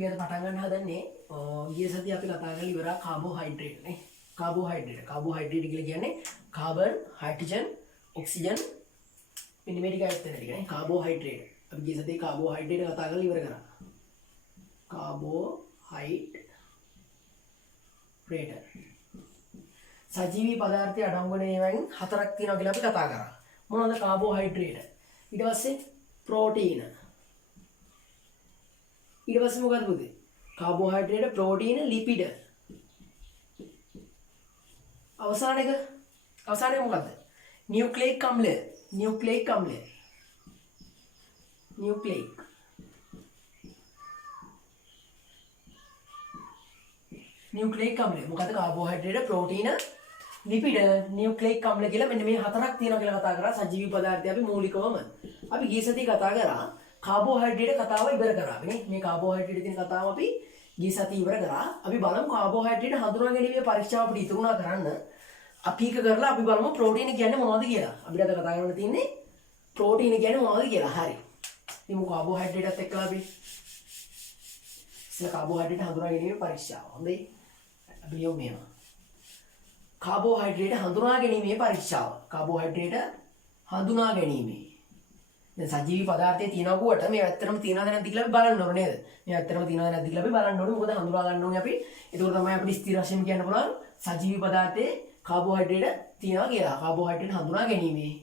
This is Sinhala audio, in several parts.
අපි අද පටන් ගන්න හදන්නේ ගිය සතියේ අපි කතා කරලා ඉවරා කාබෝහයිඩ්‍රේට් නේ. කාබෝහයිඩ්‍රේට් කියලා කියන්නේ කාබන්, හයිඩ්‍රජන්, ඔක්සිජන් මෙන්න මේ ටික ඇත්ත ටික නේ. කාබෝහයිඩ්‍රේට්. අපි ගිය සතියේ කාබෝහයිඩ්‍රේට් කතා කරලා ඉවර කරා. කාබෝහයිඩ්‍රේට්. සජීවී පදාර්ථයේ අඩංගු වෙන ඒවායින් හතරක් තියෙනවා කියලා අපි කතා කරා. මොනවද කාබෝහයිඩ්‍රේට්? ඊට පස්සේ ප්‍රෝටීන. ඊට පස්සේ මොකද පුතේ? කාබෝහයිඩ්‍රේට්, ප්‍රෝටීන, ලිපිඩ. අවසානයේ මොකද්ද? නියුක්ලියික් අම්ලය. නියුක්ලියික් අම්ලය. මොකද්ද? කාබෝහයිඩ්‍රේට්, ප්‍රෝටීන, ලිපිඩ, නියුක්ලියික් අම්ල කියලා මෙන්න මේ හතරක් තියෙනවා කියලා කතා කරා. සජීවී පදාර්ථය අපි මූලිකවම අපි ගිය සතියේ කතා කරා. කාබෝහයිඩ්‍රේට් කතාව ඉවර කරා. මේ කාබෝහයිඩ්‍රේට් තියෙන කතාව අපි ගිය සතියේ ඉවර කරා. අපි බලමු කාබෝහයිඩ්‍රේට් හඳුනා ගැනීමේ පරීක්ෂාව අපිට ඉතුරුනා කරන්න. අපි එක කරලා අපි බලමු ප්‍රෝටීන කියන්නේ මොනවද කියලා. අපිට අද කතා කරන්න තියෙන්නේ ප්‍රෝටීන කියන්නේ මොනවද කියලා. හරි. ඉතින් කාබෝහයිඩ්‍රේට්ත් එක්කලා අපි ඉතින් කාබෝහයිඩ්‍රේට් හඳුනා ගැනීමේ පරීක්ෂාව. හොඳයි. අපි යමු මෙහෙම. කාබෝහයිඩ්‍රේට් හඳුනා ගැනීමේ පරීක්ෂාව. කාබෝහයිඩ්‍රේට් හඳුනා ගැනීමේ. දැන් සජීවී පදාර්ථයේ තියෙනවා කොට මේ ඇත්තටම තියනවද නැද්ද කියලා අපි බලන්න ඕනේ නේද? මේ ඇත්තටම තියනවද නැද්ද කියලා අපි බලන්න ඕනේ. මොකද හඳුනා ගන්න ඕනේ අපි. ඒක තමයි අපිට ස්ථිර වශයෙන් කියන්න පුළුවන් සජීවී පදාර්ථයේ කාබෝහයිඩ්‍රේට් තියෙනවා කියලා. කාබෝහයිඩ්‍රේට් හඳුනා ගැනීමේ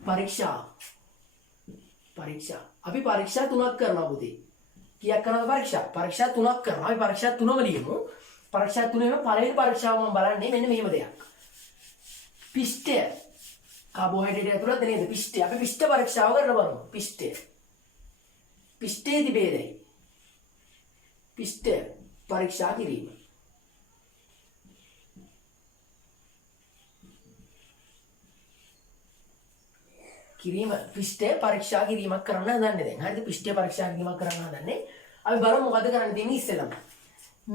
පරීක්ෂා. අපි පරීක්ෂා තුනක් කරනවා පුතේ. කීයක් කරනවද පරීක්ෂා? පරීක්ෂා තුනක් කරනවා. අපි පරීක්ෂා තුනම ලියමු. පරීක්ෂා තුනේම පළවෙනි පරීක්ෂාව මම බලන්නේ මෙන්න මෙහෙම දෙයක්. පිෂ්ඨය. කාබෝහයිඩ්‍රේට් ඇතුළත නේද පිෂ්ඨය. අපි පිෂ්ඨ පරීක්ෂාව කරලා බලමු. පිෂ්ඨයේ තිබේදයි. පිෂ්ඨය පරීක්ෂා කිරීම. පිෂ්ඨය පරීක්ෂා කිරීමක් කරන්න හදන්නේ දැන්. හරිද? පිෂ්ඨය පරීක්ෂා කිරීමක් කරන්න හදන්නේ. අපි බලමු මොකද කරන්න තියෙන්නේ ඉස්සෙල්ලම.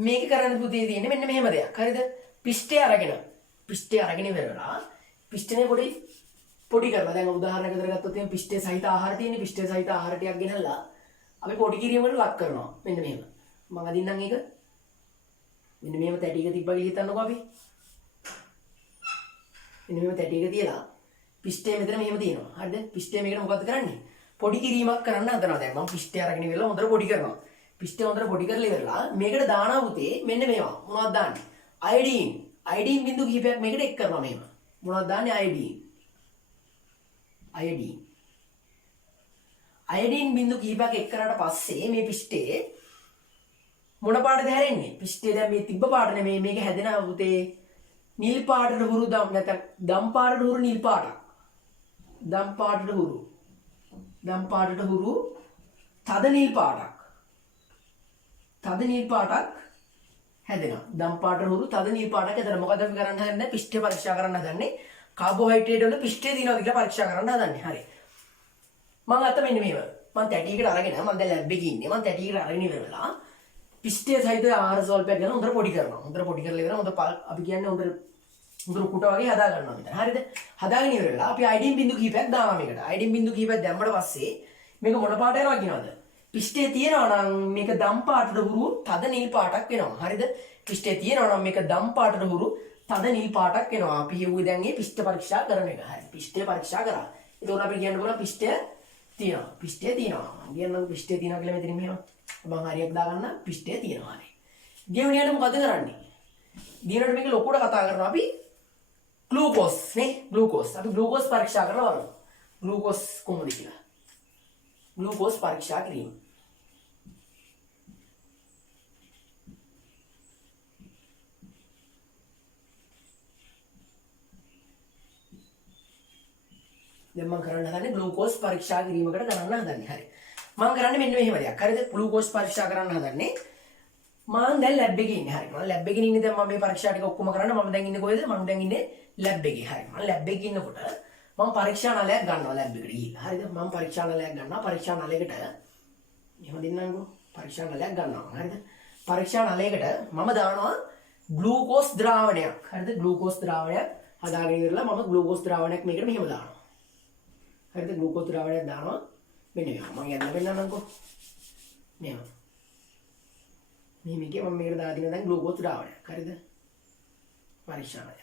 මේක කරන්න පුතේ තියෙන්නේ මෙන්න මෙහෙම දෙයක්. හරිද? පිෂ්ඨය අරගෙන ඉවරලා පිෂ්ඨනේ පොඩි කරලා දැන් උදාහරණයකට ගත්තොත් එහෙනම් පිෂ්ඨය සහිත ආහාර තියෙන්නේ. පිෂ්ඨය සහිත ආහාර ටිකක් ගෙනල්ලා අපි පොඩි කිරීමකට ලක් කරනවා. මෙන්න මෙහෙම. මම අදින්නම් ඒක. මෙන්න මෙහෙම තැටියක තිබ්බා කියලා හිතන්නකෝ අපි. මෙන්න මෙහෙම තැටියක තියලා පිෂ්ඨය මෙතන මෙහෙම තියෙනවා. හරිද? පිෂ්ඨය මේකට මොකද්ද කරන්නේ? පොඩි කිරීමක් කරන්න හදනවා. දැන් මම පිෂ්ඨය අරගෙන ඉවරලා හොඳට පොඩි කරනවා. පිෂ්ඨය හොඳට පොඩි කරලා ඉවරලා මේකට දානවා පුතේ මෙන්න මේවා. මොනවද දාන්නේ? අයඩීන්. අයඩීන් බිඳු කිහිපයක් මේකට එක් කරනවා මෙහෙම. මොනවද දාන්නේ? අයඩීන් බිඳු කිහිපයක් එක් කරාට පස්සේ මේ පිෂ්ඨයේ මොන පාටද හැරෙන්නේ? පිෂ්ඨය දැන් මේ තිබ්බ පාට නෙමෙයි මේක හැදෙනවා පුතේ නිල් පාටට හුරු නැත්නම් දම් පාටට හුරු නිල් පාටක්. දම් පාටට හුරු තද නිල් පාටක්. හැදෙනවා. දම් පාටට හුරු තද නිල් පාටක් හැදෙනවා. මොකද අපි කරන්න හදන්නේ? පිෂ්ඨය පරීක්ෂා කරන්න හදන්නේ. කාබෝහයිඩ්‍රේට් වල පිෂ්ඨය දිනවද කියලා පරීක්ෂා කරන්න හදන්නේ. හරි. මම අත මෙන්න මේව. මම තැටියකට අරගෙන මම දැන් ලැබ් එකේ ඉන්නේ. මම තැටියකට අරගෙන ඉවරලා පිෂ්ඨය සහිත ආහාර ස්වල්පයක් ගන්න හොඳට පොඩි කරනවා. හොඳට පොඩි කරලා ඉවරලා අපි කියන්නේ හොඳට කුට වගේ හදා ගන්නවා මෙතන. හරිද? හදාගෙන ඉවරලා අපි අයඩීන් බිඳු කිහිපයක් දානවා මේකට. අයඩීන් බිඳු කිහිපයක් දැම්මට පස්සේ මේක මොන පාට යනවා කියනවද? පිෂ්ඨයේ තියෙනවා නම් මේක දම් පාටට හුරු තද නිල් පාටක් වෙනවා. හරිද? පිෂ්ඨයේ තියෙනවා නම් මේක දම් පාටට හුරු තද නිල් පාටක් වෙනවා. අපි හිතුවේ දැන් මේ පිෂ්ඨ පරීක්ෂා කරන එක. හරි. පිෂ්ඨය පරීක්ෂා කරා. ඒතකොට අපි කියන්න පුළුවන් පිෂ්ඨය තියෙනවා. පිෂ්ඨය තියෙනවා. කියන්නකො පිෂ්ඨය තියෙනවා කියලා මෙතන මෙහෙම. මම හරියක් දාගන්න පිෂ්ඨය තියෙනවා. හරි. දියුණියට මොකද කරන්නේ? දියුණියට මේක ලොකුට කතා කරනවා අපි ග්ලූකෝස් නේ. ග්ලූකෝස්. අපි ග්ලූකෝස් පරීක්ෂා කරලා බලමු. ග්ලූකෝස් කොහොමද කියලා. ග්ලූකෝස් පරීක්ෂා කිරීම. දැන් මම කරන්න හදන්නේ ග්ලූකෝස් පරීක්ෂා කිරීමකට කරන්න හදන්නේ. හරි. මම කරන්නේ මෙන්න මෙහෙම දෙයක්. හරිද? ග්ලූකෝස් පරීක්ෂා කරන්න හදන්නේ. මම දැන් ලැබ් එකේ ඉන්නේ. හරි. මම ලැබ් එකේ ඉන්නේ දැන් මම මේ පරීක්ෂා ටික ඔක්කොම කරන්න. මම දැන් ඉන්නේ කොහෙද? මම දැන් ඉන්නේ ලැබ් එකේ. හරි. මම ලැබ් එකේ ඉන්නකොට මම පරීක්ෂා නලයක් ගන්නවා ලැබ් එකට ගිහිල්ලා. හරිද? මම පරීක්ෂා නලයක් ගන්නවා. පරීක්ෂා නලයකට එහෙම දෙන්නම්කෝ. පරීක්ෂා නලයක් ගන්නවා. හරිද? පරීක්ෂා නලයකට මම දානවා ග්ලූකෝස් ද්‍රාවණයක්. හරිද? ග්ලූකෝස් ද්‍රාවණයක් හදාගෙන ඉවරලා මම ග්ලූකෝස් ද්‍රාවණයක් මේකට මෙහෙම දානවා. හරිද? ග්ලූකෝස් ද්‍රාවණයක් දානවා. මෙන්න මේක. මම යන්න වෙන්නම්කෝ. මෙහෙම. මේකේ මම මේකට දාලා තියෙනවා දැන් ග්ලූකෝස් ද්‍රාවණයක්. හරිද? පරීක්ෂාණයක්.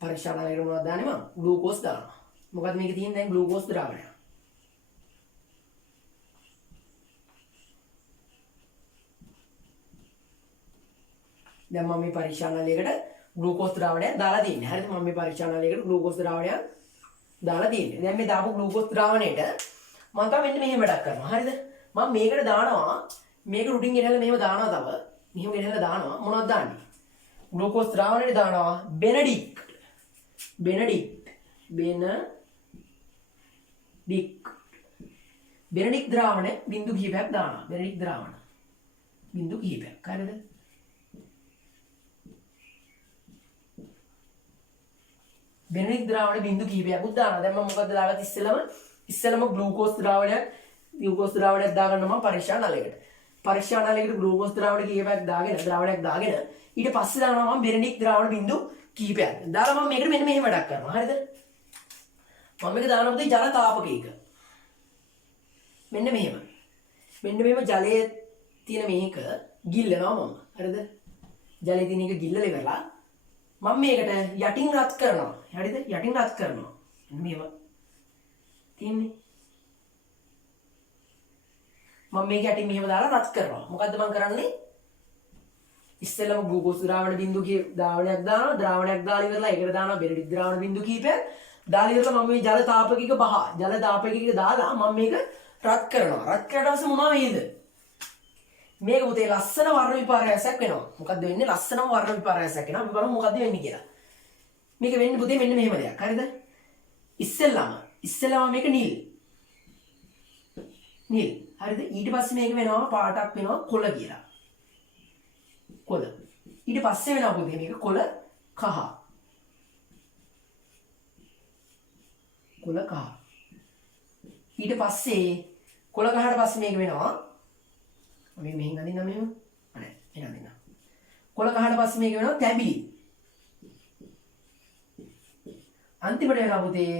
පරීක්ෂාණයකට මොනවද දාන්නේ මම? ග්ලූකෝස් දානවා. මොකද මේකේ තියෙන දැන් ග්ලූකෝස් ද්‍රාවණය. දැන් මම මේ පරීක්ෂාණයකට ග්ලූකෝස් ද්‍රාවණයක් දාලා තියෙන්නේ. හරිද? මම මේ පරීක්ෂාණයකට ග්ලූකෝස් ද්‍රාවණයක් දාලා තියෙන්නේ. දැන් මේ දාපු ග්ලූකෝස් ද්‍රාවණයට මම තව මෙන්න මෙහෙම වැඩක් කරනවා. හරිද? මම මේකට දානවා මේක රුටින් ගෙනල්ලා මෙහෙම දානවා තව. මෙහෙම ගෙනල්ලා දානවා. මොනවද දාන්නේ? ග්ලූකෝස් ද්‍රාවණයට දානවා බෙනඩික්. බෙනඩික් ද්‍රාවණය බිඳු කිහිපයක් දානවා. බෙනඩික් ද්‍රාවණ බිඳු කිහිපයක්. හරිද? බෙනඩික් ද්‍රාවණ බිඳු කිහිපයක් දානවා. දැන් මම මොකද්ද දාගත්තේ ඉස්සෙල්ලම ග්ලූකෝස් ද්‍රාවණයක් දාගන්නවා මම පරීක්ෂා නලයකට. පරීක්ෂා නලයකට ග්ලූකෝස් ද්‍රාවණ කිහිපයක් ද්‍රාවණයක් දාගෙන ඊට පස්සේ දානවා මම බෙනඩික් ද්‍රාවණ බිඳු කිහිපයක්. දාලා මම මේකට මෙන්න මෙහෙම වැඩක් කරනවා. හරිද? මම මේක දානවා පුතේ ජල තාපකයක. මෙන්න මෙහෙම. මෙන්න මෙහෙම ජලයේ තියෙන මේක ගිල්ලනවා මම. හරිද? ජලයේ තියෙන එක ගිල්ලලා ඉවරලා මම මේකට යටින් රත් කරනවා. හරිද? යටින් රත් කරනවා. මෙහෙම තියෙන්නේ. මම මේක යටින් මෙහෙම දාලා රත් කරනවා. මොකද්ද මම කරන්නේ? ඉස්සෙල්ලම ග්ලූකෝස් ද්‍රාවණ බිඳු ද්‍රාවණයක් දානවා. ද්‍රාවණයක් දාලා ඉවරලා ඒකට දානවා බෙනඩික් ද්‍රාවණ බිඳු කීපයක්. දාලා ඉවරලා මම මේ ජල තාපකික දාලා මම මේක රත් කරනවා. රත් කරලා පස්සේ මොනවා වෙයිද? මේක පුතේ ලස්සන වර්ණ විපර්යාසයක් වෙනවා. මොකද්ද වෙන්නේ? ලස්සනම වර්ණ විපර්යාසයක් වෙනවා. අපි බලමු මොකද්ද වෙන්නේ කියලා. මේක වෙන්නේ පුතේ මෙන්න මෙහෙම දෙයක්. හරිද? ඉස්සෙල්ලාම මේක නිල්. හරිද? ඊට පස්සේ මේක වෙනවා පාටක් වෙනවා කොළ කියලා. කොළ. ඊට පස්සේ වෙනවා පුතේ මේක කොළ කහ. ඊට පස්සේ කොළ කහට පස්සේ මේක වෙනවා අපි මෙහෙන් අදින්න මෙහෙම. නෑ එහෙනම් අදින්න. කොළ කහට පස්සේ මේක වෙනවා තැඹිලි. අන්තිමට වෙනවා පුතේ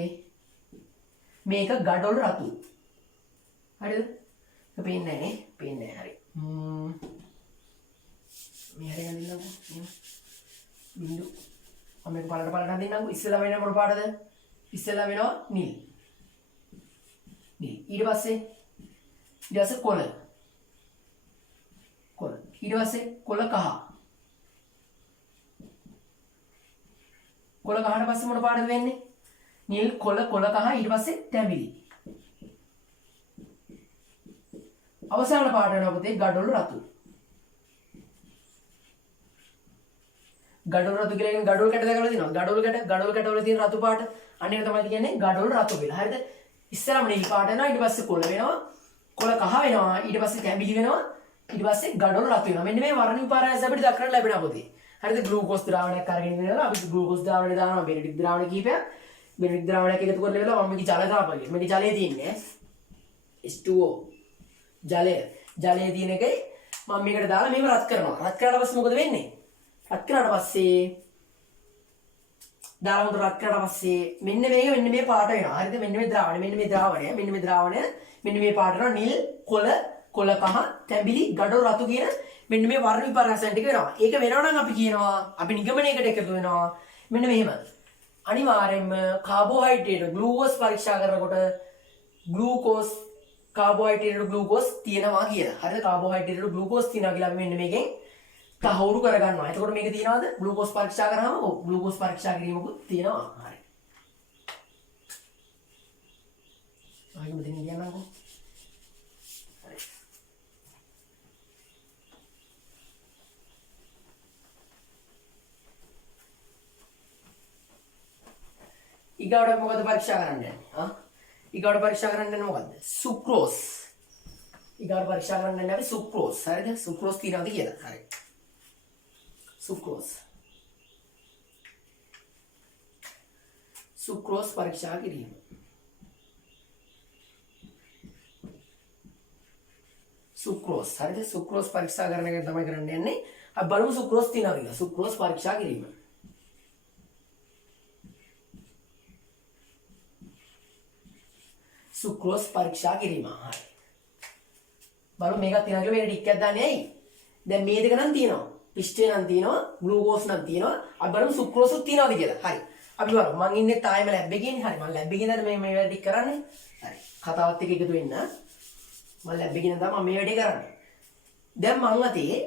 මේක ගඩොල් රතු. හරිද? ඒක පේන්නේ නැහැ නේ. පේන්නේ නැහැ. හරි. මේ හරිය අදින්නකෝ. බින්දු. මම මේක පළට අදින්නකෝ. ඉස්සෙල්ලා වෙන මොන පාටද? ඉස්සෙල්ලා වෙනවා නිල්. ඊට පස්සේ කොළ. ඊට පස්සේ කොළ කහ. කොළ කහට පස්සේ මොන පාටද වෙන්නේ? නිල් කොළ කහ ඊට පස්සේ තැඹිලි. අවසාන පාට වෙනවා පුතේ ගඩොල් රතු. ගඩොල් රතු කියලා කියන්නේ ගඩොල් කැට දැකලා තියෙනවා. ගඩොල් කැට වල තියෙන රතු පාට. අනේ තමයි කියන්නේ ගඩොල් රතු කියලා. හරිද? ඉස්සරහම නිල් පාට වෙනවා ඊට පස්සේ කොළ වෙනවා. කොළ කහ වෙනවා ඊට පස්සේ තැඹිලි වෙනවා. ඊට පස්සේ ගඩොල් රතු වෙනවා. මෙන්න මේ වර්ණ විපර්යාස අපිට දක්නට ලැබෙනවා පුතේ. හරිද? ග්ලූකෝස් ද්‍රාවණයක් අරගෙන ඉඳලා අපි ග්ලූකෝස් ද්‍රාවණය දානවා බෙනඩික් ද්‍රාවණ කීපයක්. බෙනඩික් ද්‍රාවණයක් එකතු කරලා ඉවරලා මම මේක ජල දාපගිය. මේක ජලයේ තියෙන්නේ H2O. ජලයේ තියෙන එකයි මම මේකට දාලා මේව රත් කරනවා. රත් කරලා පස්සේ මොකද වෙන්නේ? රත් කරාට පස්සේ මෙන්න මේ පාට වෙනවා. හරිද? මෙන්න මේ ද්‍රාවණය මෙන්න මේ පාට වෙනවා නිල් කොළ කහ තැඹිලි ගඩොල් රතු කියන මෙන්න මේ වර්ණ විපර්යාසයන් ටික වෙනවා. ඒක වෙනවා නම් අපි කියනවා අපි නිගමනයකට එකතු වෙනවා. මෙන්න මෙහෙම. අනිවාර්යයෙන්ම කාබෝහයිඩ්‍රේට් ග්ලූකෝස් පරීක්ෂා කරනකොට ග්ලූකෝස් කාබෝහයිඩ්‍රේට් ග්ලූකෝස් තියෙනවා කියලා. හරිද? කාබෝහයිඩ්‍රේට් ග්ලූකෝස් තියෙනවා කියලා අපි මෙන්න මේකෙන් තහවුරු කරගන්නවා. එතකොට මේක තියනවාද? ග්ලූකෝස් පරීක්ෂා කරාම ග්ලූකෝස් පරීක්ෂා කිරීමකුත් තියෙනවා. හරි. ආයෙත් දෙන්න කියන්නකෝ. හරි. ඊගොඩ මොකද පරීක්ෂා කරන්නේ? ඊගොඩ පරීක්ෂා කරන්නේ මොකද්ද? සුක්‍රෝස්. ඊගොඩ පරීක්ෂා කරන්නේ අපි සුක්‍රෝස්. හරිද? සුක්‍රෝස් තියනවාද කියලා. හරි. සුක්‍රෝස් පරීක්ෂා කිරීම. සුක්‍රෝස්. හරිද? සුක්‍රෝස් පරීක්ෂා කරන එක තමයි කරන්න යන්නේ. අපි බලමු සුක්‍රෝස් තියනවද කියලා. සුක්‍රෝස් පරීක්ෂා කිරීම. සුක්‍රෝස් පරීක්ෂා කිරීම. හරි. බලමු මේකක් තියනවා කියලා මේකට ටික් එකක් දාන්නේ ඇයි? දැන් මේ දෙක නම් තියෙනවා. පිස්ටේ නම් තියෙනවා, ග්ලූකෝස් නම් තියෙනවා. අපි බලමු සුක්‍රෝසුත් තියනවද කියලා. හරි. අපි බලමු. මං ඉන්නේ තායිම ලැබ් එකේ ඉන්නේ. හරි. මං ලැබ් එකේ ඉඳන් මේ වැඩ ටික කරන්නේ. හරි. කතාවත් එක්ක එකතු වෙන්න. මම ලැබ් එකේ ඉඳන් තමයි මේ වැඩේ කරන්නේ. දැන් මං අතේ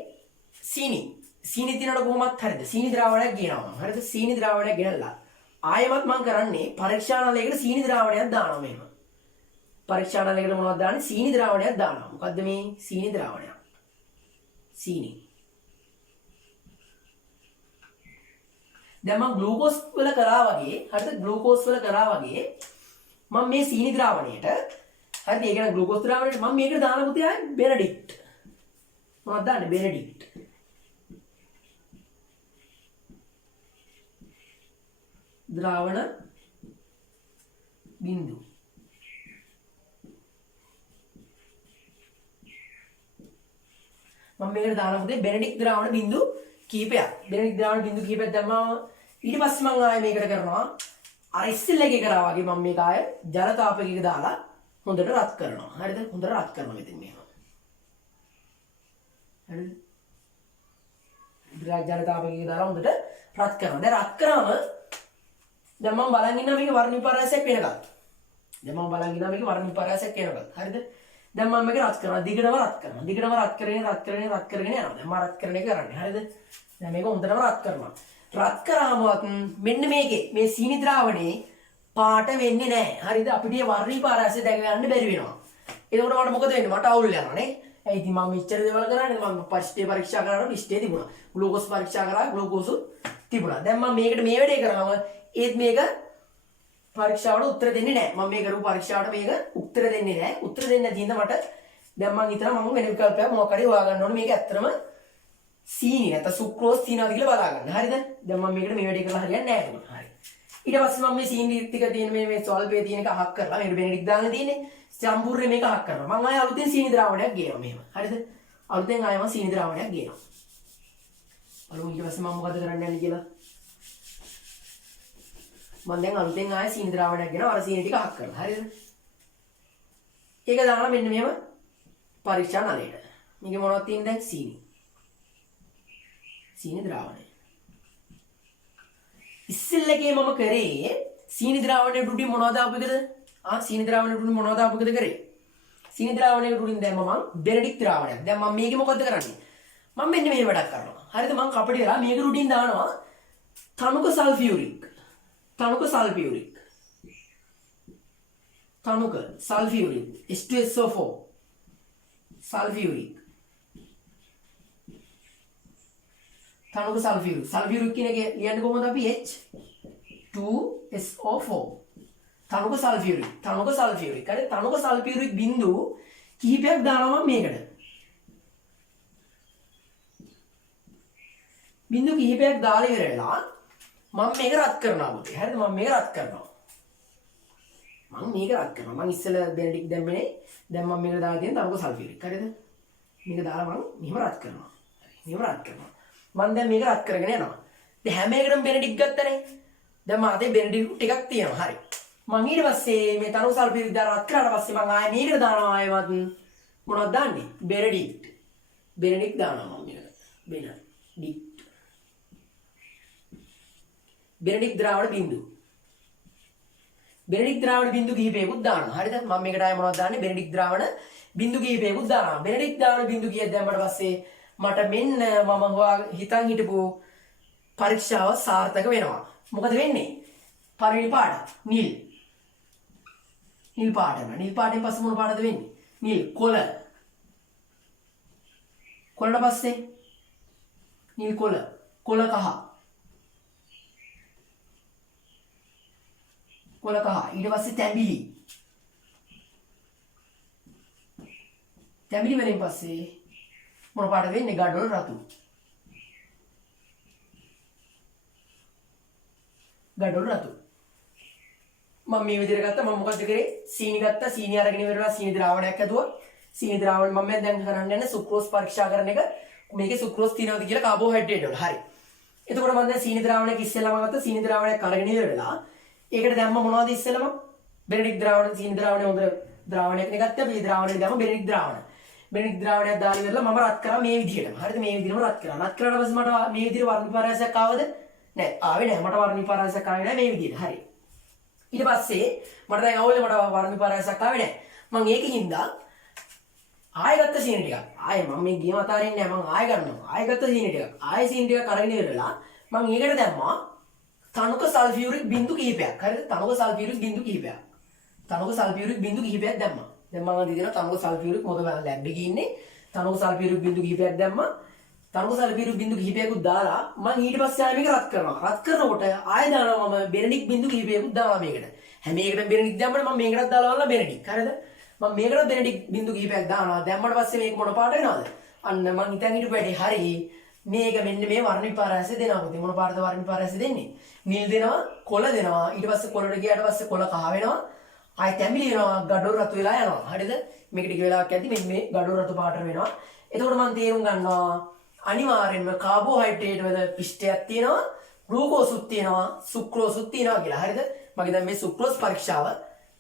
සීනි තියනකොට කොහොමත් හරිද? සීනි ද්‍රාවණයක් ගේනවා මම. හරිද? සීනි ද්‍රාවණයක් ගෙනල්ලා ආයෙමත් මං කරන්නේ පරීක්ෂානලයකට සීනි ද්‍රාවණයක් දානවා මෙහෙම. පරීක්ෂානලයකට මොනවද දාන්නේ? සීනි ද්‍රාවණයක් දානවා. මොකද්ද මේ සීනි ද්‍රාවණයක්? සීනි. දැන් මම ග්ලූකෝස් වල කරා වගේ, හරිද? ග්ලූකෝස් වල කරා වගේ මම මේ සීනි ද්‍රාවණයට, හරිද? ඒක න ග්ලූකෝස් ද්‍රාවණයට මම මේකට දාන පුතේ ආයේ බෙනඩික්ට්. මොනවද දාන්නේ? බෙනඩික්ට්. ද්‍රාවණ බිඳු. මම මේකට දාන පුතේ බෙනඩික්ට් ද්‍රාවණ බිඳු කීපයක්. බෙනඩික්ට් ද්‍රාවණ බිඳු කීපයක් දැම්මම ඊට පස්සේ මම ආයේ මේකට කරනවා අර ඉස්සෙල්ලා එකේ කරා වගේ මම මේක ආයේ ජල තාපකයක දාලා හොඳට රත් කරනවා. හරිද? හොඳට රත් කරනවා මෙතන මෙහෙම. හරිද? ජල තාපකයක දාලා හොඳට රත් කරනවා. දැන් රත් කරාම දැන් මම බලන් ඉන්නවා මේක වර්ණ විපර්යාසයක් වෙනකන්. දැන් මම බලන් ඉන්නවා මේක වර්ණ විපර්යාසයක් වෙනකන්. හරිද? දැන් මම මේක රත් කරනවා. දිගටම රත් කරනවා. දිගටම රත් කරගෙන යනවා. දැන් මම රත් කරන එක කරන්නේ. හරිද? දැන් මේක හොඳටම රත් කරනවා. රත් කරාමවත් මෙන්න මේකේ මේ සීනි ද්‍රාවණේ පාට වෙන්නේ නැහැ. හරිද? අපිට මේ වර්ණ විපර්යාසය දැක ගන්න බැරි වෙනවා. එතකොට මට මොකද වෙන්නේ? මට අවුල් යනවා නේ. ඒ ඉතින් මම මෙච්චර දේවල් කරන්නේ මම පස්ටේ පරීක්ෂා කරනවා පිස්ටේ තිබුණා. ග්ලූකෝස් පරීක්ෂා කරා ග්ලූකෝස් තිබුණා. දැන් මම මේකට මේ වැඩේ කරාම ඒත් මේක පරීක්ෂාවට උත්තර දෙන්නේ නැහැ. මම මේ කරු පරීක්ෂාවට මේක උත්තර දෙන්නේ නැහැ. උත්තර දෙන්නේ නැති හින්දා මට දැන් මම හිතනවා මම වෙන විකල්පයක් මොකක් හරි හොයාගන්න ඕනේ. මේක ඇත්තටම සීනි නැත්නම් සුක්‍රෝස් තියනවාද කියලා බලා ගන්න. හරිද? දැන් මම මේකට මේ වැඩේ කරලා හරියන්නේ නැහැ එතකොට. හරි. ඊට පස්සේ මම මේ සීනි ටික තියෙන මේ ස්වල්පයේ තියෙන එක අහක් කරලා මේකට බෙනඩික් දාන්න තියෙන්නේ. සම්පූර්ණ මේක අහක් කරනවා. මම ආයෙ අලුතෙන් සීනි ද්‍රාවණයක් ගේනවා මෙහෙම. හරිද? අලුතෙන් ආයෙ මම සීනි ද්‍රාවණයක් ගේනවා. බලමු ඊට පස්සේ මම මොකද කරන්න යන්නේ කියලා. මම දැන් අලුතෙන් ආයෙ සීනි ද්‍රාවණයක් ගෙනවා. අර සීනි ටික අහක් කරලා. හරිද? ඒක දාලා මෙන්න මෙහෙම පරීක්ෂා නලයට. මේකේ මොනවද තියෙන්නේ දැන්? සීනි ද්‍රාවණය. ඉස්සෙල්ලකේ මම කරේ සීනි ද්‍රාවණයේ ඩුඩි මොනවද ආපුකද? සීනි ද්‍රාවණයේ ඩුඩි මොනවද ආපුකද කරේ? සීනි ද්‍රාවණයේ ඩුඩින් දැම්ම මම බෙනඩික්ට් ද්‍රාවණයක්. දැන් මම මේකේ මොකද්ද කරන්නේ? මම මෙන්න මේ වැඩක් කරනවා. හරිද? මම කපටි වෙලා මේක ඩුඩින් දානවා තනුක සල්ෆියුරික්. තනුක සල්ෆියුරික්. තනුක සල්ෆියුරික් H2SO4 සල්ෆියුරික්. තනුක සල්ෆියුරික්. සල්ෆියුරික් කියන එක ලියන්නේ කොහොමද අපි? H2SO4 තනුක sulphuric. තනුක සල්ෆියුරික්. හරි? තනුක සල්ෆියුරික් බිඳු කිහිපයක් දානවා මේකට. බිඳු කිහිපයක් දාලා ඉවරලා මම මේක රත් කරනවා පුතේ. හරිද? මම මේක රත් කරනවා. මම ඉස්සෙල්ලා බෙනඩික් දැම්මේ. දැන් මම මේක දාලා තියෙන තනුක සල්ෆියුරික්. හරිද? මේක දාලා මම මෙහෙම රත් කරනවා. මෙහෙම රත් කරනවා. මම දැන් මේක රත් කරගෙන යනවා. දැන් හැම එකටම බෙනඩික් ගත්තනේ. දැන් මම අතේ බෙනඩික් ටිකක් තියෙනවා. හරි. මම ඊට පස්සේ මේ තනුක සල්ෆියුරික් දාලා රත් කරාට පස්සේ මම ආයෙ මේකට දානවා ආයෙවත් මොනවද දාන්නේ? බෙනඩික්ට්. බෙනඩික් දානවා මම මේකට. බෙනඩික්. බෙනඩික් ද්‍රාවණ බිඳු. බෙනඩික් ද්‍රාවණ බිඳු කිහිපයකුත් දානවා. හරිද? මම මේකට ආයෙ මොනවද දාන්නේ? බෙනඩික් ද්‍රාවණ බිඳු කිහිපයකුත් දානවා. බෙනඩික් ද්‍රාවණ බිඳු කීයක් දැම්මට පස්සේ මට මෙන්න මම හිතන් හිටපු පරීක්ෂාව සාර්ථක වෙනවා. මොකද වෙන්නේ? පළවෙනි පාඩ නිල්. නිල් පාට වෙනවා. නිල් පාටෙන් පස්සේ මොන පාටද වෙන්නේ? නිල් කොළ. කොළට පස්සේ නිල් කොළ. කොළ කහ. කොළ කහ. ඊට පස්සේ තැඹිලි. තැඹිලි වලින් පස්සේ මොන පාටද වෙන්නේ? ගඩොල් රතු. ගඩොල් රතු. මම මේ විදිහට ගත්තා. මම මොකද කරේ? සීනි ගත්තා. සීනි අරගෙන ඉවරලා සීනි ද්‍රාවණයක් ඇදුවා. සීනි ද්‍රාවණ මම දැන් කරන්න යන්නේ සුක්‍රෝස් පරීක්ෂා කරන එක. මේකේ සුක්‍රෝස් තියෙනවද කියලා කාබෝහයිඩ්‍රේට් වල. හරි. එතකොට මම දැන් සීනි ද්‍රාවණයක ඉස්සෙල්ලාම ගත්ත සීනි ද්‍රාවණයක් අරගෙන ඉවර වෙලා ඒකට දැම්ම මොනවද ඉස්සෙල්ලාම බෙනඩික් ද්‍රාවණ සීනි ද්‍රාවණය හොඳ ද්‍රාවණයක් නේ ගත්තා. මේ ද්‍රාවණය දැම්ම බෙනඩික් ද්‍රාවණ. බෙනඩික් ද්‍රාවණයක් දාලා ඉවරලා මම රත් කරා මේ විදිහටම. හරිද? මේ විදිහටම රත් කරා. රත් කරාට පස්සේ මට මේ විදිහට වර්ණ විපර්යාසයක් ආවද? නෑ. ආවේ නෑ. මට වර්ණ විපර්යාසයක් ආවේ නෑ මේ විදිහට. හරි. ඊට පස්සේ මට දැන් අවුලේ මට වර්ණ විපර්යාසයක් ආවේ නෑ. මම ඒකින්ද ආයෙ ගත්ත සීනි ටිකක්. ආයෙ මම මේ ගියම අතාරින්නේ නෑ. මම ආයෙ ගන්නවා. ආයෙ ගත්ත සීනි ටිකක්. ආයෙ සීනි ටිකක් අරගෙන ඉවරලා මම ඒකට දැම්මා තනුක සල්ෆියුරික් බිඳු කිහිපයක්. හරිද? තනුක සල්ෆියුරික් බිඳු කිහිපයක්. තනුක සල්ෆියුරික් බිඳු කිහිපයක් දැම්මා. දැන් මම දිනන තනුක සල්ෆියුරික් මොකද ලැබ් එකේ ඉන්නේ. තනුක සල්ෆියුරික් බිඳු කිහිපයක් දැම්මා. තනුක සල්ෆියුරික් බිඳු කිහිපයකුත් දාලා මම ඊට පස්සේ ආයෙ මේක රත් කරනවා. රත් කරනකොට ආයෙ දානවා මම බෙනඩික් බිඳු කිහිපයකුත් දානවා මේකට. හැම එකටම බෙනඩික් දැම්මම මම මේකටත් දාලා වල බෙනඩික්. හරිද? මම මේකට බෙනඩික් බිඳු කිහිපයක් දානවා. දැම්මට පස්සේ මේක මොන පාට වෙනවද? අන්න මම හිතන් හිටපු වැඩි හරි. මේක මෙන්න මේ වර්ණ විපර්යාසය දෙනවා. ඉතින් මොන පාටද වර්ණ විපර්යාසය දෙන්නේ? නිල් දෙනවා, කොළ දෙනවා. ඊට පස්සේ කොළට ගියාට පස්සේ කොළ කහ වෙනවා. ආයි තැඹිලි වෙනවා, ගඩොල් රතු වෙලා යනවා. හරිද? මේක ටික වෙලාවක් යද්දි මෙන්න මේ ගඩොල් රතු පාට වෙනවා. එතකොට මම තේරුම් ගන්නවා අනිවාර්යෙන්ම කාබෝහයිඩ්‍රේට් වල පිෂ්ඨයක් තියෙනවා, ග්ලූකෝසුත් තියෙනවා, සුක්‍රෝසුත් තියෙනවා කියලා. හරිද? මගේ දැන් මේ සුක්‍රෝස් පරීක්ෂාව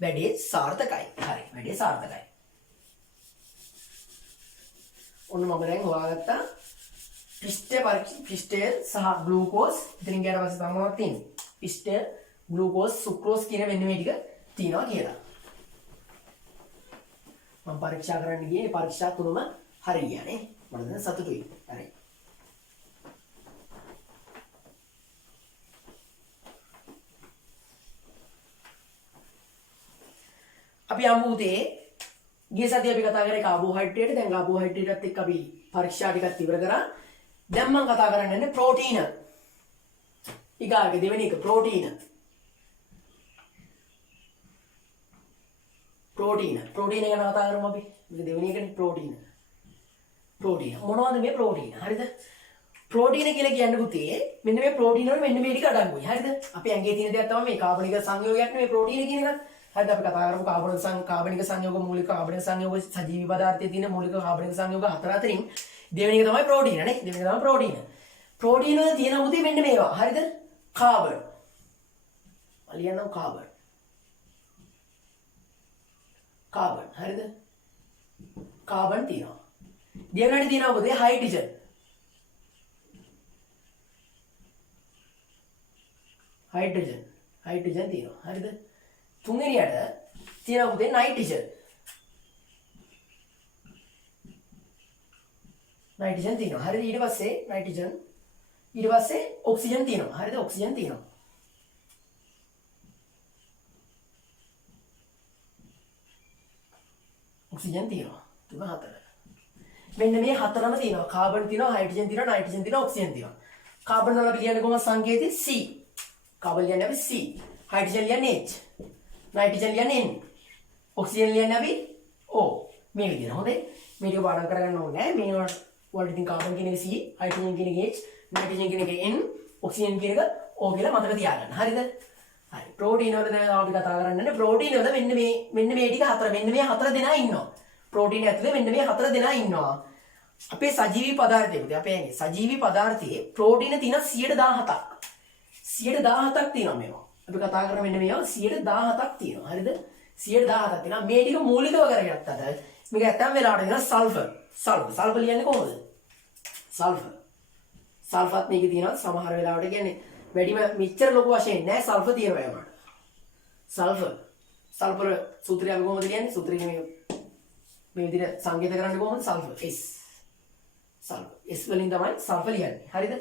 වැඩි සාර්ථකයි. හරි. වැඩි සාර්ථකයි. ඔන්න මම දැන් හොයාගත්තා පිෂ්ඨය සහ ග්ලූකෝස්. ඉතින් ඊට පස්සේ තමයි තියෙන්නේ. පිෂ්ඨය, ග්ලූකෝස්, සුක්‍රෝස් කියන මෙන්න මේ ටික තියෙනවා කියලා. මම පරීක්ෂා කරන්න ගියේ පරීක්ෂා තුනම හරි ගියා නේ. මම දැන් සතුටුයි. හරි. අපි අමුතේ ගිය සතියේ අපි කතා කරේ කාබෝහයිඩ්‍රේට්. දැන් කාබෝහයිඩ්‍රේට්ත් එක්ක අපි පරීක්ෂා ටිකක් ඉවර කරා. දැන් මම කතා කරන්න යන්නේ ප්‍රෝටීන. ඊගාගේ දෙවෙනි එක ප්‍රෝටීන. ප්‍රෝටීන ගැන කතා කරමු අපි. මේක දෙවෙනි එකනේ ප්‍රෝටීන. මොනවද මේ ප්‍රෝටීන? හරිද? ප්‍රෝටීන කියලා කියන්නේ පුතේ මෙන්න මේ ප්‍රෝටීන වල මෙන්න මේ ටික අඩංගුයි. හරිද? අපි ඇඟේ තියෙන දේක් තමයි මේ කාබනික සංයෝගයක් නෙමෙයි ප්‍රෝටීන කියන එක. හරිද? අපි කතා කරමු කාබනික සංයෝග මූලික කාබනික සංයෝග සජීවී පදාර්ථයේ තියෙන මූලික කාබනික සංයෝග හතර අතරින් දෙවෙනි එක තමයි ප්‍රෝටීන නේ. දෙවෙනි එක තමයි ප්‍රෝටීන. ප්‍රෝටීන වල තියෙන පුතේ මෙන්න මේවා. හරිද? කාබන්. අලියන්නම් කාබන්. හරිද? කාබන් තියෙනවා. දෙවෙනිට තියෙනවා පුතේ හයිඩ්‍රජන්. හයිඩ්‍රජන් තියෙනවා. හරිද? තුන්වෙනියට තියෙනවා පුතේ නයිට්‍රජන්. තියෙනවා. හරිද? ඊට පස්සේ නයිට්‍රජන්. ඊට පස්සේ ඔක්සිජන් තියෙනවා. හරිද? ඔක්සිජන් තියෙනවා. තුන හතර. මෙන්න මේ හතරම තියෙනවා. කාබන් තියෙනවා, හයිඩ්‍රජන් තියෙනවා, නයිට්‍රජන් තියෙනවා, ඔක්සිජන් තියෙනවා. කාබන් වල අපි කියන්නේ කොහොමද සංකේතය C. කාබන් කියන්නේ අපි C. හයිඩ්‍රජන් කියන්නේ H. නයිට්‍රජන් කියන්නේ N. ඔක්සිජන් කියන්නේ අපි O. මේ විදිහට. හොඳයි. මේක පාඩම් කරගන්න ඕනේ නැහැ. මේවා වලට ඉතින් කාබන් කියන එක C, හයිඩ්‍රජන් කියන එක H, නයිට්‍රජන් කියන එක N, ඔක්සිජන් කියන එක O කියලා මතක තියාගන්න. හරිද? හරි. ප්‍රෝටීන වල දැන් අපි කතා කරන්නේ ප්‍රෝටීන වල මෙන්න මේ ටික හතර මෙන්න මේ හතර දෙනා ඉන්නවා. ප්‍රෝටීන ඇතුලේ මෙන්න මේ හතර දෙනා ඉන්නවා. අපේ සජීවී පදාර්ථයේ අපේ සජීවී පදාර්ථයේ ප්‍රෝටීන තියෙන 117ක්. 117ක් තියෙනවා මේවා. අපි කතා කරන මෙන්න මේවා 117ක් තියෙනවා. හරිද? 117ක් තියෙනවා. මේ ටික මූලිකව කරගත්තට මේක ඇත්තම වෙලාවට දෙනවා සල්ෆර්. සල්ෆර් කියන්නේ කොහොමද? සල්ෆත් මේකේ තියෙනවා. සමහර වෙලාවට කියන්නේ වැඩිම මෙච්චර ලොකු වශයෙන් නෑ සල්ෆර් තියෙනවා ඒකට. සල්ෆර් සූත්‍රය අපි කොහොමද කියන්නේ? සූත්‍රය මේ විදිහට සංකේත කරන්නේ කොහොමද? Sulphur S. S වලින් තමයි සල්ෆර් ලියන්නේ. හරිද?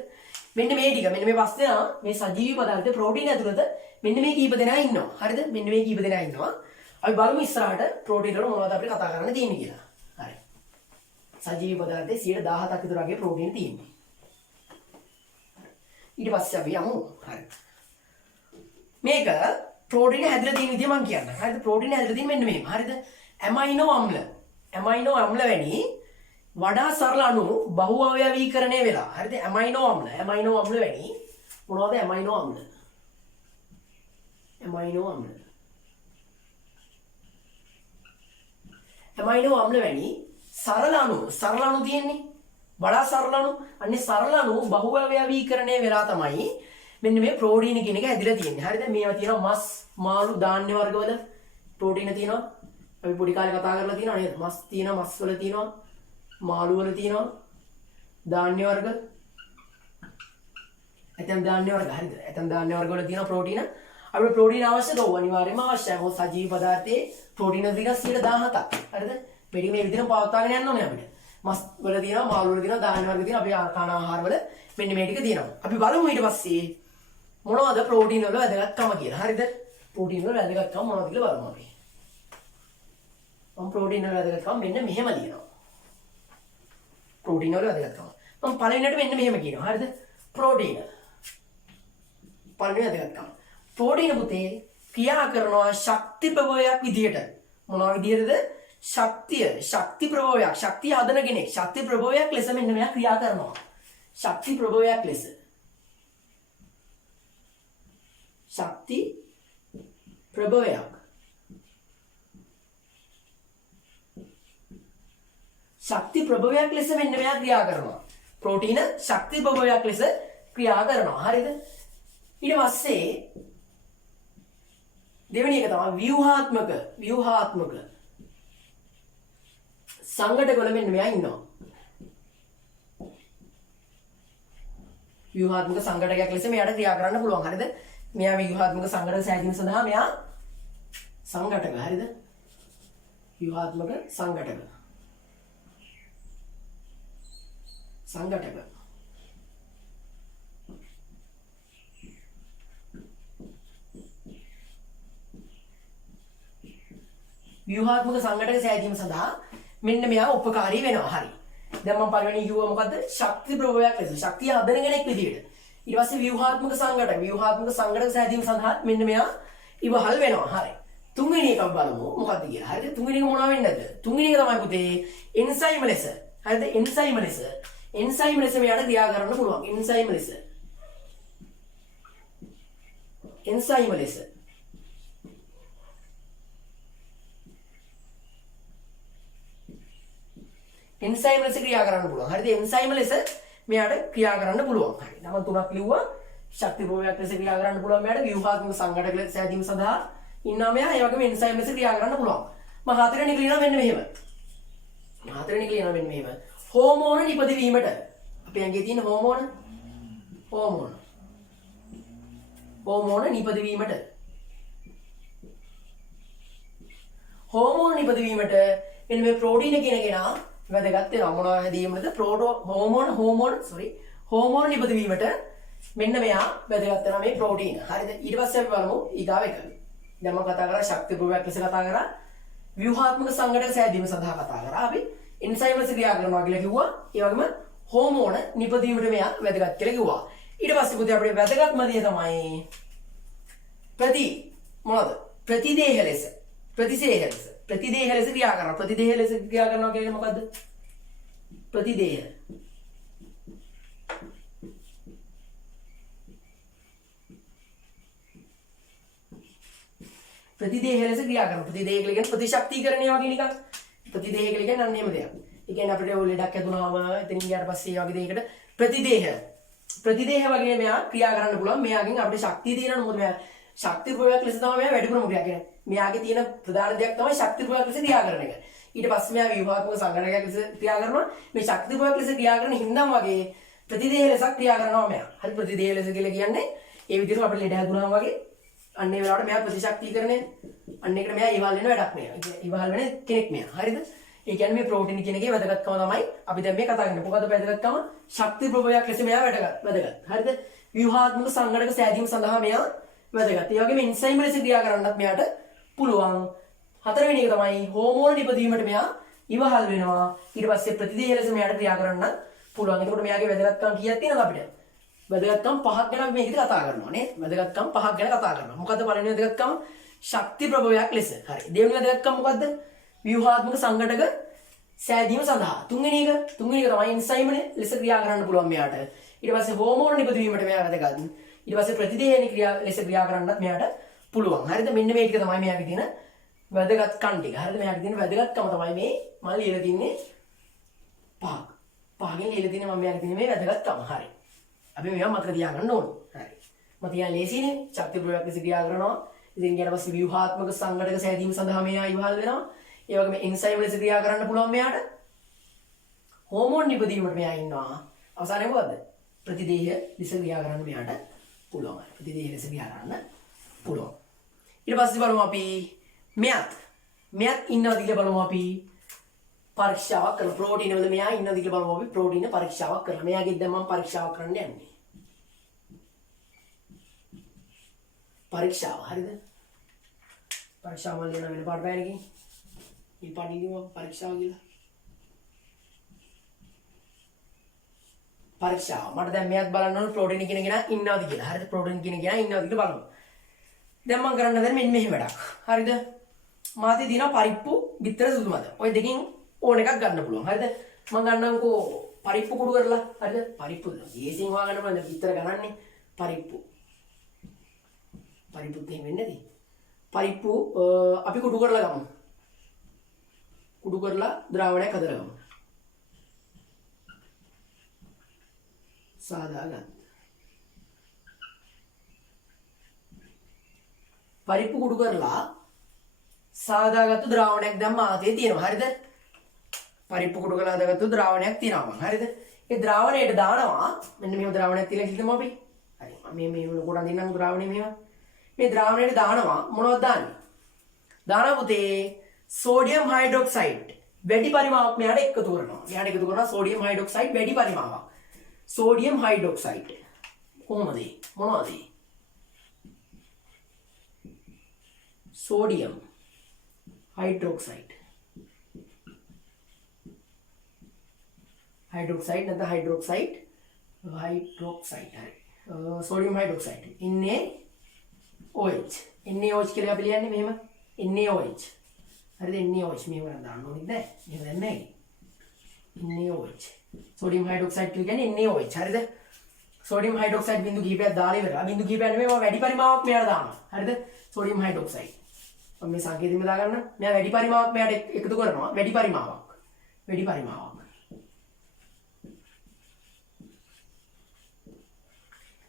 මෙන්න මේ ටික මෙන්න මේ පස් දෙනා මේ සජීවී පදාර්ථ ප්‍රෝටීන ඇතුළත මෙන්න මේ කීප දෙනා ඉන්නවා. හරිද? මෙන්න මේ කීප දෙනා ඉන්නවා. අපි බලමු ඉස්සරහට ප්‍රෝටීන වල මොනවද අපිට කතා කරන්න තියෙන්නේ කියලා. හරි. සජීවී පදාර්ථයේ 117ක් විතර වගේ ප්‍රෝටීන තියෙනවා. ඊට පස්සේ අපි යමු. හරි. මේක ප්‍රෝටීන හැදලා තියෙන විදිය මම කියන්නම්. හරිද? ප්‍රෝටීන හැදලා තියෙන්නේ මෙන්න මෙහෙම. හරිද? ඇමයිනෝ අම්ල වැනි වඩා සරල අණු බහු අවයවීකරණය වෙලා. හරිද? ඇමයිනෝ අම්ල වැනි මොනවද ඇමයිනෝ අම්ල? ඇමයිනෝ අම්ල වැනි සරල අණු තියෙන්නේ වඩා සරල අණු. අන්නේ සරල අණු බහුව්‍යවීකරණය වෙලා තමයි මෙන්න මේ ප්‍රෝටීන කියන එක හැදිලා තියෙන්නේ. හරිද? මේවා තියෙනවා මස්, මාළු, ධාන්‍ය වර්ගවල ප්‍රෝටීන තියෙනවා. අපි පොඩි කාලේ කතා කරලා තියෙනවා නේද? මස් තියෙනවා, මස් වල තියෙනවා, මාළු වල තියෙනවා, ධාන්‍ය වර්ග. ඇතැම් ධාන්‍ය වර්ග හරිද? ඇතැම් ධාන්‍ය වර්ග වල තියෙනවා ප්‍රෝටීන. අපිට ප්‍රෝටීන අවශ්‍යද? ඔව් අනිවාර්යයෙන්ම අවශ්‍යයි. මොකද සජීව පදාර්ථයේ ප්‍රෝටීන තියෙනවා 17%ක්. හරිද? මේක මේ විදිහට පවත්වාගෙන යන්න ඕනේ අපිට. මස් වල තියෙනවා, මාළු වල තියෙනවා, ධාන්‍ය වර්ග තියෙනවා, අපි කන ආහාර වල මෙන්න මේ ටික තියෙනවා. අපි බලමු ඊට පස්සේ මොනවද ප්‍රෝටීන වල වැදගත්කම කියලා. හරිද? ප්‍රෝටීන වල වැදගත්කම මොනවද කියලා බලමු අපි. මම ප්‍රෝටීන වල වැදගත්කම මෙන්න මෙහෙම ලියනවා. ප්‍රෝටීන වල වැදගත්කම. මම පළවෙනියට මෙන්න මෙහෙම කියනවා. හරිද? ප්‍රෝටීන. පළවෙනි වැදගත්කම. ප්‍රෝටීන පුතේ ක්‍රියා කරනවා ශක්ති ප්‍රභවයක් විදියට. මොනවා විදියටද? ශක්ති ප්‍රභවයක්. ශක්තිය හදන කෙනෙක්. ශක්ති ප්‍රභවයක් ලෙස මෙන්න මෙයා ක්‍රියා කරනවා. ශක්ති ප්‍රභවයක් ලෙස. ශක්ති ප්‍රභවයක්. ශක්ති ප්‍රභවයක් ලෙස මෙන්න මෙයා ක්‍රියා කරනවා. ප්‍රෝටීන ශක්ති ප්‍රභවයක් ලෙස ක්‍රියා කරනවා. හරිද? ඊට පස්සේ දෙවෙනි එක තමයි ව්‍යුහාත්මක සංඝටකවල මෙන්න මෙයා ඉන්නවා. ව්‍යුහාත්මක සංඝටකයක් ලෙස මෙයාට ක්‍රියා කරන්න පුළුවන්. හරිද? මෙයා ව්‍යුහාත්මක සංඝටක සෑදීම සඳහා මෙයා සංඝටක. හරිද? ව්‍යුහාත්මක සංඝටක. ව්‍යුහාත්මක සංඝටක සෑදීම සඳහා මෙන්න මෙයා උපකාරී වෙනවා. හරි. දැන් මම පළවෙනි කිව්වා මොකද්ද? ශක්ති ප්‍රභවයක් ලෙස. ශක්තිය හදන කෙනෙක් විදියට. ඊට පස්සේ ව්‍යුහාත්මක සංඝටක සෑදීම සඳහා මෙන්න මෙයා ඉවහල් වෙනවා. හරි. තුන්වෙනි එක බලමු මොකද්ද කියලා. හරිද? තුන්වෙනි එක මොනවා වෙන්නේ නැද්ද? තුන්වෙනි එක තමයි පුතේ එන්සයිම් ලෙස. හරිද? එන්සයිම් ලෙස මෙයාට ක්‍රියා කරන්න පුළුවන්. එන්සයිම් ලෙස. එන්සයිම් ලෙස ක්‍රියා කරන්න පුළුවන්. හරිද? එන්සයිම් ලෙස මෙයාට ක්‍රියා කරන්න පුළුවන්. හරි. නම තුනක් ලිව්වා. ශක්ති ප්‍රභවයක් ලෙස ක්‍රියා කරන්න පුළුවන් මෙයාට. ව්‍යුහාත්මක සංඝටක ලෙස සෑදීම සඳහා ඉන්නවා මෙයා. ඒ වගේම එන්සයිම් ලෙස ක්‍රියා කරන්න පුළුවන්. මම හතරවෙනි ලියනවා මෙන්න මෙහෙම. හෝමෝන නිපදවීමට. අපේ ඇඟේ තියෙන හෝමෝන නිපදවීමට. හෝමෝන නිපදවීමට මෙන්න මේ ප්‍රෝටීන කියන කෙනා වැදගත් වෙනවා. මොනවා හැදීමටද? හෝමෝන නිපදවීමට මෙන්න මෙයා වැදගත් වෙනවා මේ ප්‍රෝටීන. හරිද? ඊට පස්සේ අපි බලමු ඊගාව එක. දැන් මම කතා කරා ශක්ති ප්‍රභවයක් ලෙස කතා කරා. ව්‍යුහාත්මක සංඝටක සෑදීම සඳහා කතා කරා. අපි එන්සයිම් ලෙස ක්‍රියා කරනවා කියලා කිව්වා. ඒ වගේම හෝමෝන නිපදවීමට මෙයා වැදගත් කියලා කිව්වා. ඊට පස්සේ පුතේ අපේ වැදගත්ම දේ තමයි ප්‍රතිදේහ ලෙස ක්‍රියා කරනවා. ප්‍රතිදේහ ලෙස ක්‍රියා කරනවා කියන්නේ මොකද්ද? ප්‍රතිදේහ ලෙස ක්‍රියා කරනවා. ප්‍රතිදේහ කියන්නේ ප්‍රතිශක්තිකරණය වගේ නිකන්. ප්‍රතිදේහ කියලා කියන්නේ අන්න එහෙම දෙයක්. ඒ කියන්නේ අපිට ඔය ලෙඩක් ඇතුණාම එතනින් ගියාට පස්සේ ඒ වගේ දෙයකට ප්‍රතිදේහ වගේ මෙයා ක්‍රියා කරන්න පුළුවන්. මෙයාගෙන් අපිට ශක්තිය තියෙනවා. මොකද මෙයා ශක්ති ප්‍රභවයක් ලෙස තමයි මෙයා වැඩිපුරම ක්‍රියා කරන්නේ. මෙයාගේ තියෙන ප්‍රධාන දෙයක් තමයි ශක්ති ප්‍රභවයක් ලෙස ක්‍රියා කරන එක. ඊට පස්සේ මෙයා ව්‍යුහාත්මක සංඝටකයක් ලෙස ක්‍රියා කරනවා. මේ ශක්ති ප්‍රභවයක් ලෙස ක්‍රියා කරන හින්දාම වගේ ප්‍රතිදේහ ලෙස ක්‍රියා කරනවා මෙයා. හරි ප්‍රතිදේහ ලෙස කියලා කියන්නේ ඒ විදිහට අපිට ලෙඩ හැදුනාම වගේ අන්න ඒ වෙලාවට මෙයා ප්‍රතිශක්තිකරණය අන්න ඒකට මෙයා ඉවහල් වෙන වැඩක් මෙයා. ඉවහල් වෙන කෙනෙක් මෙයා. හරිද? ඒ කියන්නේ මේ ප්‍රෝටීන් කියන එකේ වැදගත්කම තමයි අපි දැන් මේ කතා කරන්නේ. මොකද්ද වැදගත්කම? ශක්ති ප්‍රභවයක් ලෙස මෙයා වැදගත්. හරිද? ව්‍යුහාත්මක සංඝටක සෑදීම සඳහා මෙයා වැදගත්. ඒ වගේම එන්සයිම් ලෙස ක්‍රියා කරන්නත් මෙයාට පුළුවන්. හතරවෙනි එක තමයි හෝමෝන නිපදවීමට මෙයා ඉවහල් වෙනවා. ඊට පස්සේ ප්‍රතිදේහ ලෙස මෙයාට ක්‍රියා කරන්න පුළුවන්. එතකොට මෙයාගේ වැදගත්කම් කීයක් තියෙනවද අපිට? වැදගත්කම් 5ක් ගැන අපි මේකද කතා කරනවා නේද? වැදගත්කම් 5ක් ගැන කතා කරනවා. මොකද්ද පළවෙනි වැදගත්කම? ශක්ති ප්‍රභවයක් ලෙස. හරි. දෙවෙනි වැදගත්කම මොකද්ද? ව්‍යුහාත්මක සංඝටක සෑදීම සඳහා. තුන්වෙනි එක තමයි එන්සයිම් ලෙස ක්‍රියා කරන්න පුළුවන් මෙයාට. ඊට පස්සේ හෝමෝන නිපදවීමට මෙයා වැදගත්. ඊට පස්සේ ප්‍රතිදේහ ලෙස ක්‍රියා කරන්නත් මෙයාට පුළුවන්. හරිද? මෙන්න මේ ටික තමයි මෙයාගේ තියෙන වැදගත්කම් ටික. හරිද? මෙයාගේ තියෙන වැදගත්කම තමයි මේ මම ලියලා තින්නේ 5ක්. පහකින් ලියලා තියෙන මම මෙයාගේ තියෙන මේ වැදගත්කම. හරි. අපි මේවා මතක තියාගන්න ඕනේ. හරි. මතියා ලේසිනේ. ශක්ති ප්‍රයෝග ක්‍රියා කරනවා. ඉතින් ඊට පස්සේ ව්‍යුහාත්මක සංඝටක සෑදීම සඳහා මෙයා ඉවහල් වෙනවා. ඒ වගේම එන්සයිම් වල ක්‍රියා කරන්න පුළුවන් මෙයාට. හෝමෝන් නිපදීමට මෙයා ඉන්නවා. අවසානයේ මොකද්ද? ප්‍රතිදේහ ලෙස ක්‍රියා කරන්න මෙයාට පුළුවන්. ප්‍රතිදේහ ලෙස ක්‍රියා කරන්න පුළුවන්. ඊට පස්සේ බලමු අපි මෙයත් ඉන්නවද කියලා බලමු අපි පරීක්ෂාවක් කරලා. ප්‍රෝටීන වල මෙයා ඉන්නවද කියලා බලමු අපි ප්‍රෝටීන පරීක්ෂාවක් කරලා. මෙයාගෙත් දැන් මම පරීක්ෂාවක් කරන්න යන්නේ. පරීක්ෂාව හරිද? පරීක්ෂාව වල යන වෙන පාඩ පැනකින් මේ පාඩියම පරීක්ෂාව කියලා. පරීක්ෂාව මට දැන් මෙයත් බලන්න ඕන ප්‍රෝටීන කියන කෙනා ඉන්නවද කියලා. හරිද? ප්‍රෝටීන කියන කෙනා ඉන්නවද කියලා බලමු. දැන් මම කරන්න හදන්නේ මෙන්න මෙහෙම වැඩක්. හරිද? මාතේ දිනවා පරිප්පු බිත්තර සුදු මද. ඔය දෙකෙන් ඕන එකක් ගන්න පුළුවන්. හරිද? මම ගන්නම්කෝ පරිප්පු කුඩු කරලා. හරිද? පරිප්පු දේසින් හොයාගන්න බෑ. බිත්තර ගණන්නේ පරිප්පු. පරිප්පුත් එහෙම වෙන්නේ නැති. පරිප්පු අපි කුඩු කරලා ගමු. කුඩු කරලා ද්‍රාවණයක් හදලා ගමු. සාදාගන්න. පරිප්පු කුඩු කරලා සාදාගත්තු ද්‍රාවණයක් දැන් මාතේ තියෙනවා. හරිද? පරිප්පු කුඩු කරලා හදාගත්තු ද්‍රාවණයක් තියෙනවා. හරිද? ඒ ද්‍රාවණයට දානවා මෙන්න මේ ද්‍රාවණයක් තියලා හිතමු අපි. හරි. මේ කොටන් දෙන්නම් ද්‍රාවණය මේවා. මේ ද්‍රාවණයට දානවා මොනවද දාන්නේ? දානවා පුතේ සෝඩියම් හයිඩ්‍රොක්සයිඩ් වැඩි පරිමාවක් මෙයාට එකතු කරනවා. මෙයාට එකතු කරනවා සෝඩියම් හයිඩ්‍රොක්සයිඩ් වැඩි පරිමාවක්. සෝඩියම් හයිඩ්‍රොක්සයිඩ් කොහොමද? මොනවද? sodium hydroxide නැත්නම් hydroxide හරි sodium hydroxide NaOH NaOH කියලා අපි ලියන්නේ මෙහෙම NaOH හරිද NaOH මෙහෙම දාන්න ඕනේ නෑ මෙහෙම දැන් නෑ NaOH sodium hydroxide කියන්නේ NaOH හරිද sodium hydroxide බිඳු කිහිපයක් දාලා ඉවරලා බිඳු කිහිපයක් නෙමෙයි මම වැඩි පරිමාවක් මෙයාට දානවා හරිද sodium hydroxide मैं सांकेतिक में करना मैं वेडी परिमाවක් මෙයාට එකතු කරනවා වැඩි පරිමාවක්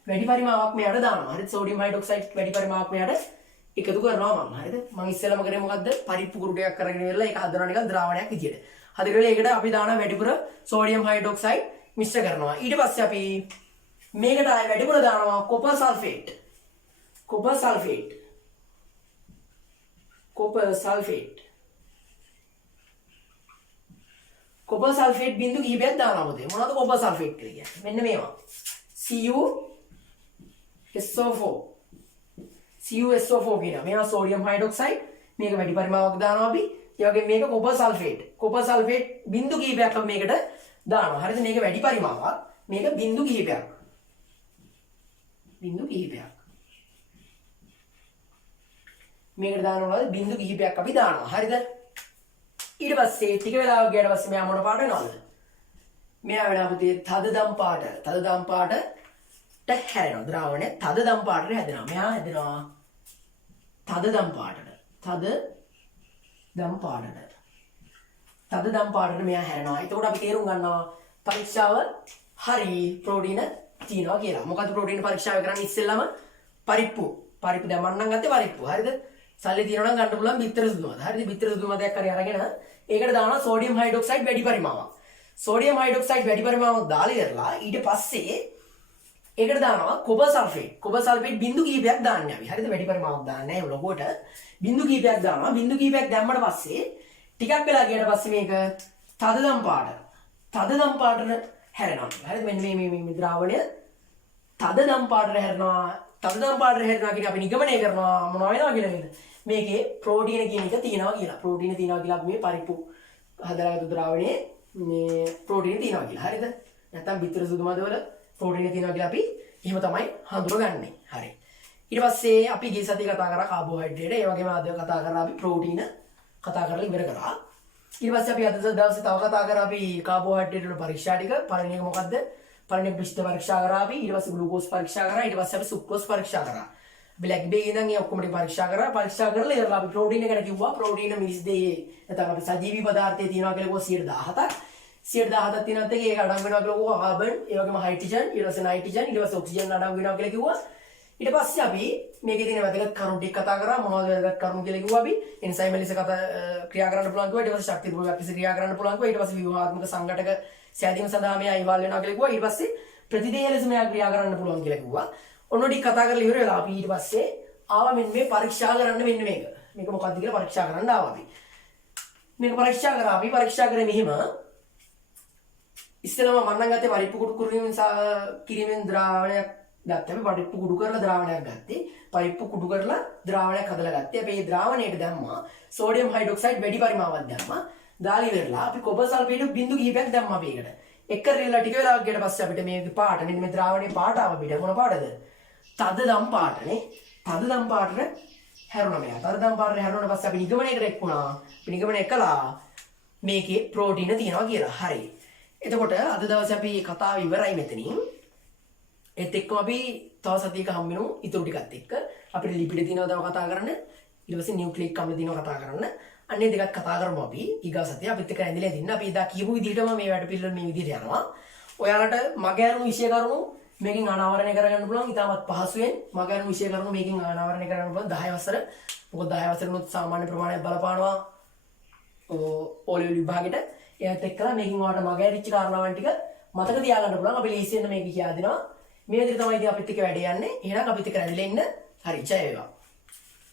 වැඩි පරිමාවක් මෙයාට දානවා හරිද සෝඩියම් හයිඩ්‍රොක්සයිඩ් වැඩි පරිමාවක් මෙයාට එකතු කරනවා මම හරිද මම ඉස්සෙල්ලාම කරේ මොකද්ද පරිප්පු කුරු ටිකක් කරගෙන ඉවරලා ඒක හදනවා නිකන් ද්‍රාවණයක් විදියට හදගෙන ඒකට අපි දානවා වැඩිපුර සෝඩියම් හයිඩ්‍රොක්සයිඩ් මිශ්‍ර කරනවා ඊට පස්සේ අපි මේකට ආයෙ වැඩිපුර දානවා කොපර් සල්ෆේට් copper sulfate බිඳු කිහිපයක් දානවා මොකද මොනවද copper sulfate කියලා කියන්නේ මෙන්න මේවා CuSO4 කියනවා මේවා sodium hydroxide මේක වැඩි පරිමාවක් දානවා අපි ඒ වගේම මේක copper sulfate බිඳු කිහිපයක් අපි මේකට දානවා හරිද මේක වැඩි පරිමාවක් මේක බිඳු කිහිපයක් මේකට දානවා බිඳු කිහිපයක් අපි දානවා හරිද ඊට පස්සේ ටික වෙලාවක් ගියාට පස්සේ මෙයා මොන පාට වෙනවද මෙයා වෙනවා පුතේ තද දම් පාටට හැරෙනවා ද්‍රාවණය තද දම් පාටට හැදෙනවා මෙයා හැදෙනවා තද දම් පාටට මෙයා හැරෙනවා එතකොට අපි තේරුම් ගන්නවා පරීක්ෂාව හරි ප්‍රෝටීන තියෙනවා කියලා මොකද්ද ප්‍රෝටීන පරීක්ෂාව කරන්නේ ඉස්සෙල්ලාම පරිප්පු දැන් මම නම් ගත්තේ පරිප්පු හරිද සල්ලි තියෙනවා නම් ගන්න පුළුවන් බිත්තර සුදු මද. හරිද? බිත්තර සුදු මදයක් හරි අරගෙන ඒකට දානවා සෝඩියම් හයිඩ්‍රොක්සයිඩ් වැඩි පරිමාවක්. සෝඩියම් හයිඩ්‍රොක්සයිඩ් වැඩි පරිමාවක් දාලා ඉවරලා ඊට පස්සේ ඒකට දානවා කොපර් සල්ෆේට් බිඳු කිහිපයක් දාන්නේ අපි. හරිද? වැඩි පරිමාවක් දාන්නේ නැහැ ලොකෝට. බිඳු කිහිපයක් දානවා. බිඳු කිහිපයක් දැම්මට පස්සේ ටිකක් වෙලා ගියට පස්සේ මේක තද දම් පාටට හැරෙනවා. හරිද? මෙන්න මේ ද්‍රාවණය තද දම් පාටට හැරෙනවා. තද දම් පාටට හැරෙනවා කියන්නේ අපි නිගමනය කරනවා මොනවා වෙනවා කියලා නේද? මේකේ ප්‍රෝටීන කියන එක තියෙනවා කියලා. ප්‍රෝටීන තියෙනවා කියලා අපි මේ පරිප්පු හදලාගත්තු ද්‍රාවණයේ මේ ප්‍රෝටීන තියෙනවා කියලා. හරිද? නැත්නම් බිත්තර සුදු මද වල ප්‍රෝටීන තියෙනවා කියලා අපි එහෙම තමයි හඳුනගන්නේ. හරි. ඊට පස්සේ අපි ගිය සතියේ කතා කරා කාබෝහයිඩ්‍රේට්. ඒ වගේම අද කතා කරා අපි ප්‍රෝටීන කතා කරලා ඉවර කරා. ඊට පස්සේ අපි අද දවසේ තව කතා කරා අපි කාබෝහයිඩ්‍රේට් වල පරීක්ෂා ටික. පළවෙනි එක මොකද්ද? පළවෙනි එක පිෂ්ඨ පරීක්ෂා කරා අපි. ඊට පස්සේ ග්ලූකෝස් පරීක්ෂා කරා. ඊට පස්සේ අපි සුක්‍රෝස් පරීක්ෂා කරා. බ්ලැක් බේ ඉඳන් ඒ ඔක්කොම ටික පරීක්ෂා කරලා ඉවරලා අපි ප්‍රෝටීන ගැන කිව්වා ප්‍රෝටීන මිනිස් දෙහි නැත්නම් අපි සජීවී පදාර්ථයේ තියෙනවා කියලා කිව්වා 117ක් 117ක් තියෙනත් එක ඒක අඩංගු වෙනවා කියලා කිව්වා කාබන් ඒ වගේම හයිඩ්‍රජන් ඊට පස්සේ නයිට්‍රජන් ඊට පස්සේ ඔක්සිජන් අඩංගු වෙනවා කියලා කිව්වා ඊට පස්සේ අපි මේකේ තියෙන වැදගත් කරුණු ටික කතා කරා මොනවද වැදගත් කරුණු කියලා කිව්වා අපි එන්සයිම් ලෙස ක්‍රියා කරන්න පුළුවන් කිව්වා ඊට පස්සේ ශක්ති ප්‍රභාවයක් ලෙස ක්‍රියා කරන්න පුළුවන් කිව්වා ඊට පස්සේ ව්‍යුහාත්මක සංඝටක සෑදීම සඳහා මෙයා ඉවල් වෙනවා කියලා කිව්වා ඊට පස්සේ ප්‍රතිදේහ ලෙස මෙයා ක්‍රියා කරන්න පුළුවන් කියලා කිව්වා ඔන්න ටික කතා කරලා ඉවර වෙලා අපි ඊට පස්සේ ආවා මෙන්න මේ පරීක්ෂා කරන්න මෙන්න මේක මොකක්ද කියලා පරීක්ෂා කරන්න ආවා අපි මේක පරීක්ෂා කරා අපි පරීක්ෂා කරේ මෙහිම ඉස්සෙල්ලාම මන්නම් ගත්තේ පරිප්පු කුඩු කිරීමෙන් ද්‍රාවණයක් ගත්තා අපි පරිප්පු කුඩු කරලා ද්‍රාවණයක් ගත්තේ පරිප්පු කුඩු කරලා ද්‍රාවණයක් හදලා ගත්තේ අපි මේ ද්‍රාවණයට දැම්මා සෝඩියම් හයිඩ්‍රොක්සයිඩ් වැඩි පරිමාවක් දැම්මා දාලා ඉවරලා අපි කොපර් සල්ෆේට් බිඳු කිහිපයක් දැම්මා අපි ඒකට එක රියලා ටික වෙලාවක් ගියට පස්සේ අපිට මේ පාට මෙන්න මේ ද්‍රාවණයේ පාට ආව පිට මොන පාටද තද දම් පාටනේ තද දම් පාටට හැරුණා මෙයා තද දම් පාටට හැරුණාට පස්සේ අපි නිගමනයකට එක්ුණා අපි නිගමනය කළා මේකේ ප්‍රෝටීන තියෙනවා කියලා හරි එතකොට අද දවසේ අපි කතාව ඉවරයි මෙතනින් ඒත් එක්කම අපි තව සතියක හම්බ වෙනු ඉතුරු ටිකත් එක්ක අපිට ලිපිඩ තියෙනවා තව කතා කරන්න ඊට පස්සේ නියුක්ලියික් අම්ල තියෙනවා කතා කරන්න අන්නේ දෙකක් කතා කරමු අපි ඊගා සතිය අපිත් එක්ක ඇඳිලා ඉන්න අපි එදා කියපු විදිහටම මේ වැඩ පිළිවෙල මේ විදිහට යනවා ඔයාලට මගේ අරුණු විෂය කරුණු මේකෙන් අනාවරණය කරගන්න පුළුවන් ඉතාමත් පහසුවෙන් මගේ අරුණු විෂය කරුණු මේකෙන් අනාවරණය කරගන්න පුළුවන් 10 වසර මොකද 10 වසරනොත් සාමාන්‍ය ප්‍රමාණයක් බලපානවා ඕලෙවල් විභාගෙට ඒත් එක්කලා මේකෙන් ඔයාලට මගේ ඇරිච්ච කාරණාවන් ටික මතක තියාගන්න පුළුවන් අපි ලීසියෙන් මේක කියා දෙනවා මේ විදිහට තමයි ඉතින් අපිත් එක්ක වැඩ යන්නේ එහෙනම් අපිත් එක්ක රැඳිලා ඉන්න හරි ජය වේවා